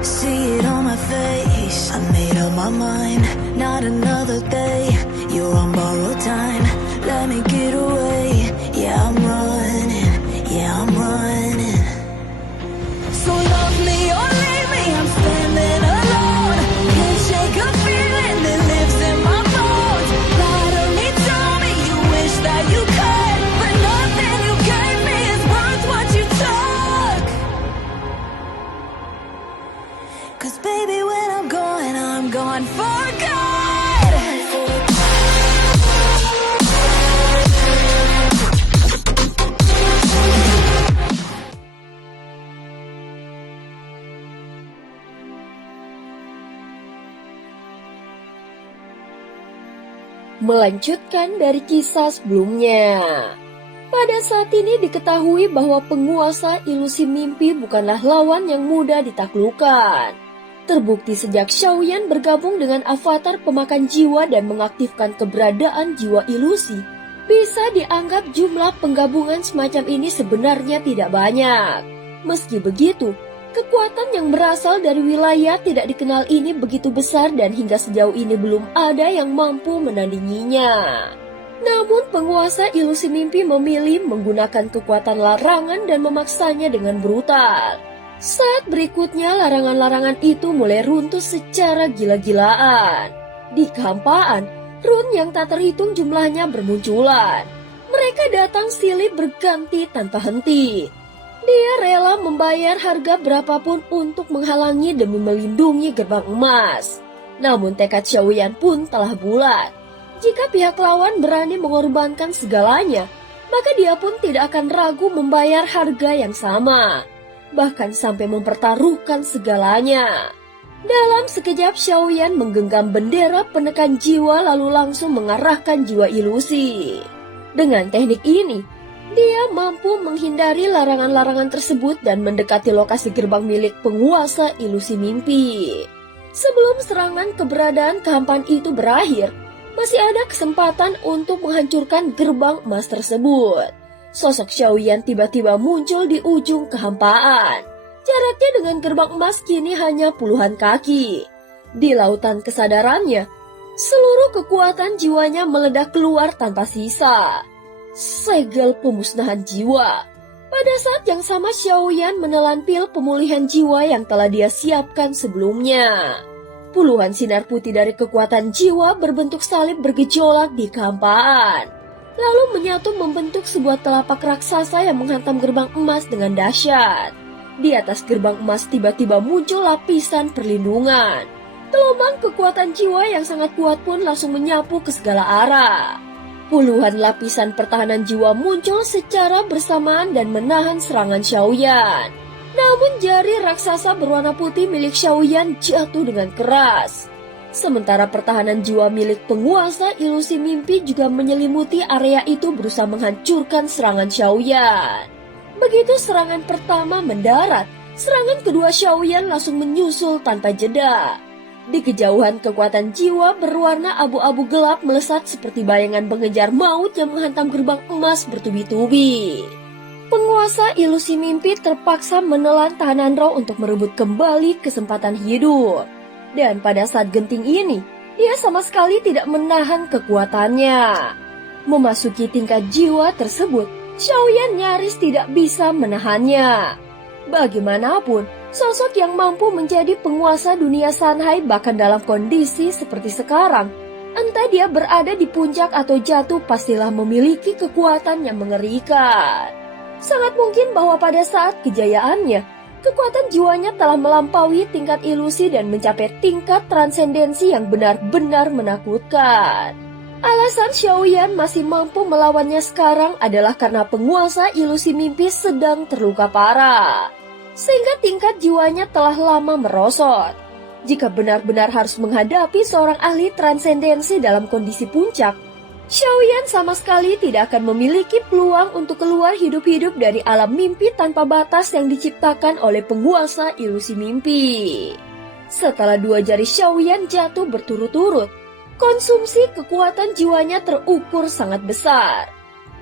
See it on my face, I made up my mind. Not another day, you're on borrowed time. Let me get away, yeah I'm running, yeah I'm running. So love me or leave me, I'm standing alone. Can't shake a feeling that lives in my bones. Lie to me, tell me you wish that you could, but nothing you gave me is worth what you took. 'Cause baby when I'm gone for good. Melanjutkan dari kisah sebelumnya. Pada saat ini diketahui bahwa penguasa ilusi mimpi bukanlah lawan yang mudah ditaklukkan. Terbukti sejak Xiaoyan bergabung dengan avatar pemakan jiwa dan mengaktifkan keberadaan jiwa ilusi, bisa dianggap jumlah penggabungan semacam ini sebenarnya tidak banyak. Meski begitu, kekuatan yang berasal dari wilayah tidak dikenal ini begitu besar dan hingga sejauh ini belum ada yang mampu menandinginya. Namun penguasa ilusi mimpi memilih menggunakan kekuatan larangan dan memaksanya dengan brutal. Saat berikutnya larangan-larangan itu mulai runtuh secara gila-gilaan. Di kehampaan, run yang tak terhitung jumlahnya bermunculan. Mereka datang silih berganti tanpa henti. Dia rela membayar harga berapapun untuk menghalangi demi melindungi gerbang emas. Namun tekad Xiaoyan pun telah bulat. Jika pihak lawan berani mengorbankan segalanya, maka dia pun tidak akan ragu membayar harga yang sama. Bahkan sampai mempertaruhkan segalanya. Dalam sekejap Xiaoyan menggenggam bendera penekan jiwa lalu langsung mengarahkan jiwa ilusi. Dengan teknik ini, dia mampu menghindari larangan-larangan tersebut dan mendekati lokasi gerbang milik penguasa ilusi mimpi. Sebelum serangan keberadaan kehampaan itu berakhir, masih ada kesempatan untuk menghancurkan gerbang emas tersebut. Sosok Xiaoyan tiba-tiba muncul di ujung kehampaan. Jaraknya dengan gerbang emas kini hanya puluhan kaki. Di lautan kesadarannya, seluruh kekuatan jiwanya meledak keluar tanpa sisa. Segel pemusnahan jiwa. Pada saat yang sama Xiaoyan menelan pil pemulihan jiwa yang telah dia siapkan sebelumnya. Puluhan sinar putih dari kekuatan jiwa berbentuk salib bergejolak di kehampaan. Lalu menyatu membentuk sebuah telapak raksasa yang menghantam gerbang emas dengan dahsyat. Di atas gerbang emas tiba-tiba muncul lapisan perlindungan. Gelombang kekuatan jiwa yang sangat kuat pun langsung menyapu ke segala arah. Puluhan lapisan pertahanan jiwa muncul secara bersamaan dan menahan serangan Xiaoyan. Namun jari raksasa berwarna putih milik Xiaoyan jatuh dengan keras. Sementara pertahanan jiwa milik penguasa ilusi mimpi juga menyelimuti area itu berusaha menghancurkan serangan Xiaoyan. Begitu serangan pertama mendarat, serangan kedua Xiaoyan langsung menyusul tanpa jeda. Di kejauhan kekuatan jiwa berwarna abu-abu gelap melesat seperti bayangan pengejar maut yang menghantam gerbang emas bertubi-tubi. Penguasa ilusi mimpi terpaksa menelan tahanan roh untuk merebut kembali kesempatan hidup. Dan pada saat genting ini, dia sama sekali tidak menahan kekuatannya. Memasuki tingkat jiwa tersebut, Xiaoyan nyaris tidak bisa menahannya. Bagaimanapun, sosok yang mampu menjadi penguasa dunia Sanhai bahkan dalam kondisi seperti sekarang, entah dia berada di puncak atau jatuh pastilah memiliki kekuatan yang mengerikan. Sangat mungkin bahwa pada saat kejayaannya, kekuatan jiwanya telah melampaui tingkat ilusi dan mencapai tingkat transendensi yang benar-benar menakutkan. Alasan Xiaoyan masih mampu melawannya sekarang adalah karena penguasa ilusi mimpi sedang terluka parah. Sehingga tingkat jiwanya telah lama merosot. Jika benar-benar harus menghadapi seorang ahli transendensi dalam kondisi puncak, Xiaoyan sama sekali tidak akan memiliki peluang untuk keluar hidup-hidup dari alam mimpi tanpa batas yang diciptakan oleh penguasa ilusi mimpi. Setelah dua jari Xiaoyan jatuh berturut-turut, konsumsi kekuatan jiwanya terukur sangat besar.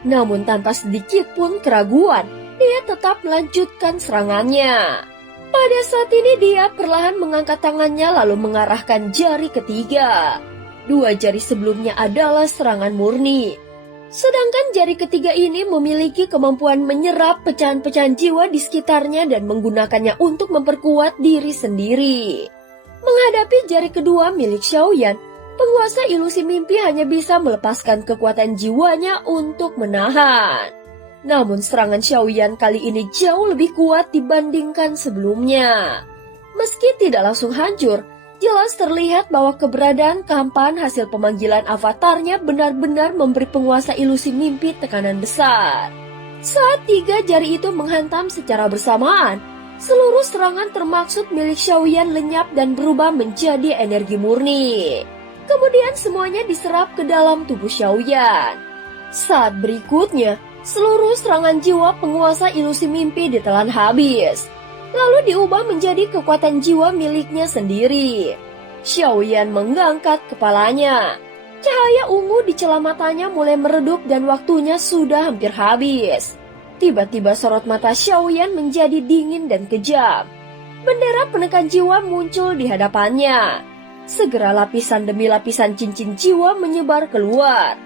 Namun tanpa sedikit pun keraguan, dia tetap melanjutkan serangannya. Pada saat ini dia perlahan mengangkat tangannya lalu mengarahkan jari ketiga. Dua jari sebelumnya adalah serangan murni. Sedangkan jari ketiga ini memiliki kemampuan menyerap pecahan-pecahan jiwa di sekitarnya dan menggunakannya untuk memperkuat diri sendiri. Menghadapi jari kedua milik Xiaoyan, penguasa ilusi mimpi hanya bisa melepaskan kekuatan jiwanya untuk menahan. Namun serangan Xiaoyan kali ini jauh lebih kuat dibandingkan sebelumnya. Meski tidak langsung hancur, jelas terlihat bahwa keberadaan kampan hasil pemanggilan avatarnya benar-benar memberi penguasa ilusi mimpi tekanan besar. Saat tiga jari itu menghantam secara bersamaan, seluruh serangan termaksud milik Xiaoyan lenyap dan berubah menjadi energi murni. Kemudian semuanya diserap ke dalam tubuh Xiaoyan. Saat berikutnya, seluruh serangan jiwa penguasa ilusi mimpi ditelan habis, lalu diubah menjadi kekuatan jiwa miliknya sendiri. Xiaoyan mengangkat kepalanya. Cahaya ungu di celah matanya mulai meredup dan waktunya sudah hampir habis. Tiba-tiba sorot mata Xiaoyan menjadi dingin dan kejam. Bendera penekan jiwa muncul di hadapannya. Segera lapisan demi lapisan cincin jiwa menyebar keluar.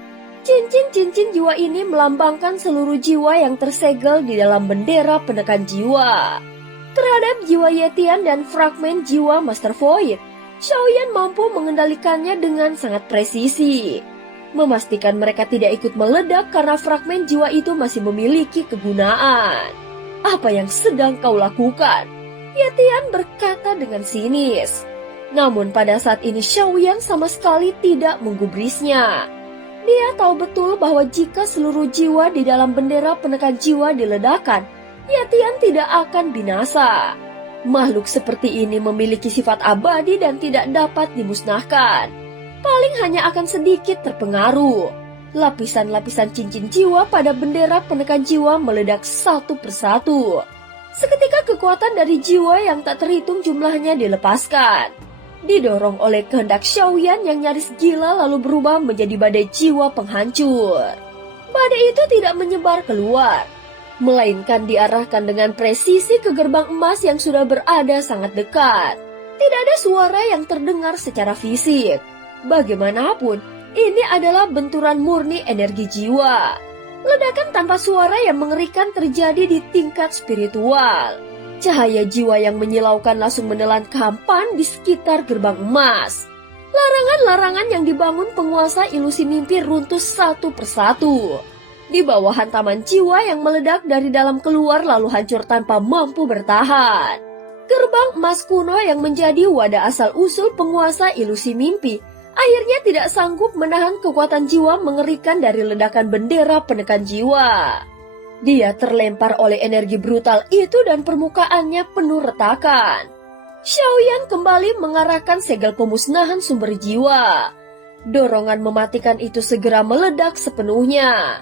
Cincin-cincin jiwa ini melambangkan seluruh jiwa yang tersegel di dalam bendera penekan jiwa. Terhadap jiwa Yetian dan fragmen jiwa Master Void, Xiaoyan mampu mengendalikannya dengan sangat presisi. Memastikan mereka tidak ikut meledak karena fragmen jiwa itu masih memiliki kegunaan. Apa yang sedang kau lakukan? Yetian berkata dengan sinis. Namun pada saat ini Xiaoyan sama sekali tidak menggubrisnya. Dia tahu betul bahwa jika seluruh jiwa di dalam bendera penekan jiwa diledakkan, Yetian tidak akan binasa. Makhluk seperti ini memiliki sifat abadi dan tidak dapat dimusnahkan. Paling hanya akan sedikit terpengaruh. Lapisan-lapisan cincin jiwa pada bendera penekan jiwa meledak satu persatu. Seketika kekuatan dari jiwa yang tak terhitung jumlahnya dilepaskan. Didorong oleh kehendak Xiaoyan yang nyaris gila lalu berubah menjadi badai jiwa penghancur. Badai itu tidak menyebar keluar, melainkan diarahkan dengan presisi ke gerbang emas yang sudah berada sangat dekat. Tidak ada suara yang terdengar secara fisik. Bagaimanapun, ini adalah benturan murni energi jiwa. Ledakan tanpa suara yang mengerikan terjadi di tingkat spiritual. Cahaya jiwa yang menyilaukan langsung menelan kampan di sekitar gerbang emas. Larangan-larangan yang dibangun penguasa ilusi mimpi runtuh satu persatu. Di bawah hantaman jiwa yang meledak dari dalam keluar lalu hancur tanpa mampu bertahan. Gerbang emas kuno yang menjadi wadah asal-usul penguasa ilusi mimpi akhirnya tidak sanggup menahan kekuatan jiwa mengerikan dari ledakan bendera penekan jiwa. Dia terlempar oleh energi brutal itu dan permukaannya penuh retakan. Xiaoyan kembali mengarahkan segel pemusnahan sumber jiwa. Dorongan mematikan itu segera meledak sepenuhnya.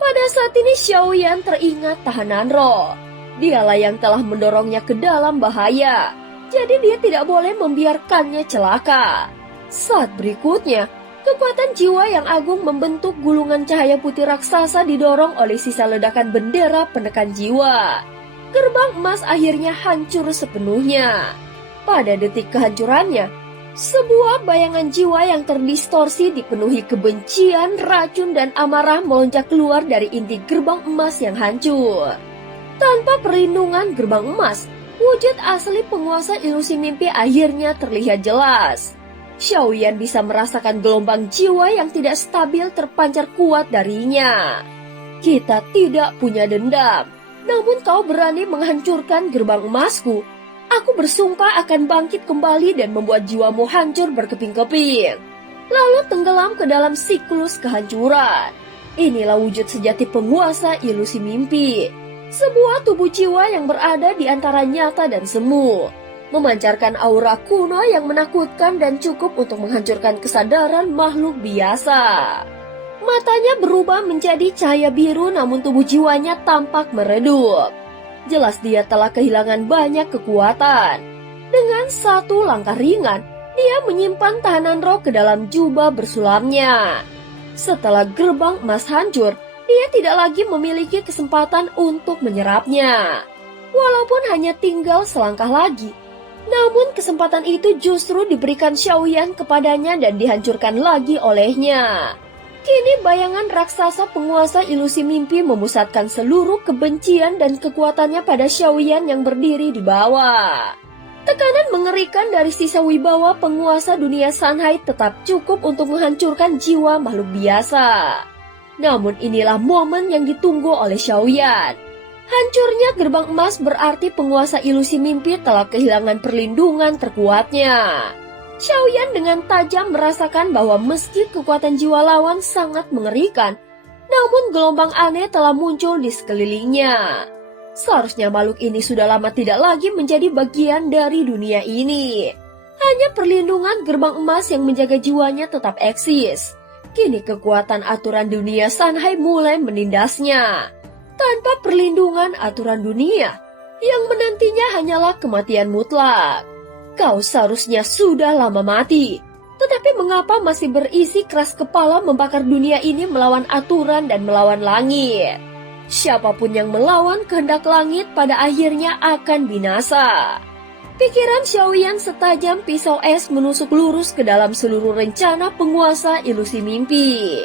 Pada saat ini Xiaoyan teringat tahanan roh. Dialah yang telah mendorongnya ke dalam bahaya. Jadi dia tidak boleh membiarkannya celaka. Saat berikutnya, kekuatan jiwa yang agung membentuk gulungan cahaya putih raksasa didorong oleh sisa ledakan bendera penekan jiwa. Gerbang emas akhirnya hancur sepenuhnya. Pada detik kehancurannya, sebuah bayangan jiwa yang terdistorsi dipenuhi kebencian, racun, dan amarah melonjak keluar dari inti gerbang emas yang hancur. Tanpa perlindungan gerbang emas, wujud asli penguasa ilusi mimpi akhirnya terlihat jelas. Xiaoyan bisa merasakan gelombang jiwa yang tidak stabil terpancar kuat darinya. Kita tidak punya dendam, namun kau berani menghancurkan gerbang emasku. Aku bersumpah akan bangkit kembali dan membuat jiwamu hancur berkeping-keping, lalu tenggelam ke dalam siklus kehancuran. Inilah wujud sejati penguasa ilusi mimpi. Sebuah tubuh jiwa yang berada di antara nyata dan semu. Memancarkan aura kuno yang menakutkan dan cukup untuk menghancurkan kesadaran makhluk biasa. Matanya berubah menjadi cahaya biru namun tubuh jiwanya tampak meredup. Jelas dia telah kehilangan banyak kekuatan. Dengan satu langkah ringan, dia menyimpan tahanan roh ke dalam jubah bersulamnya. Setelah gerbang emas hancur, dia tidak lagi memiliki kesempatan untuk menyerapnya. walaupun hanya tinggal selangkah lagi. Namun kesempatan itu justru diberikan Xiaoyan kepadanya dan dihancurkan lagi olehnya. Kini bayangan raksasa penguasa ilusi mimpi memusatkan seluruh kebencian dan kekuatannya pada Xiaoyan yang berdiri di bawah. Tekanan mengerikan dari sisa wibawa penguasa dunia Sanhai tetap cukup untuk menghancurkan jiwa makhluk biasa. Namun inilah momen yang ditunggu oleh Xiaoyan. Hancurnya gerbang emas berarti penguasa ilusi mimpi telah kehilangan perlindungan terkuatnya. Xiaoyan dengan tajam merasakan bahwa meski kekuatan jiwa lawan sangat mengerikan, namun gelombang aneh telah muncul di sekelilingnya. Seharusnya makhluk ini sudah lama tidak lagi menjadi bagian dari dunia ini. Hanya perlindungan gerbang emas yang menjaga jiwanya tetap eksis. Kini kekuatan aturan dunia Sanhai mulai menindasnya. Tanpa perlindungan aturan dunia, yang menantinya hanyalah kematian mutlak. Kau seharusnya sudah lama mati, tetapi mengapa masih berisi keras kepala membakar dunia ini melawan aturan dan melawan langit? Siapapun yang melawan kehendak langit pada akhirnya akan binasa. Pikiran Xiaoyan setajam pisau es menusuk lurus ke dalam seluruh rencana penguasa ilusi mimpi.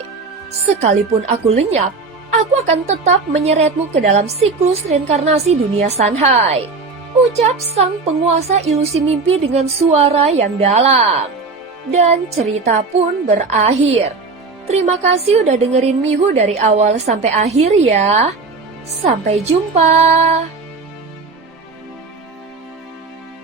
Sekalipun aku lenyap, aku akan tetap menyeretmu ke dalam siklus reinkarnasi dunia Sanhai, ucap sang penguasa ilusi mimpi dengan suara yang dalam. Dan cerita pun berakhir. Terima kasih udah dengerin Mihu dari awal sampai akhir ya. Sampai jumpa.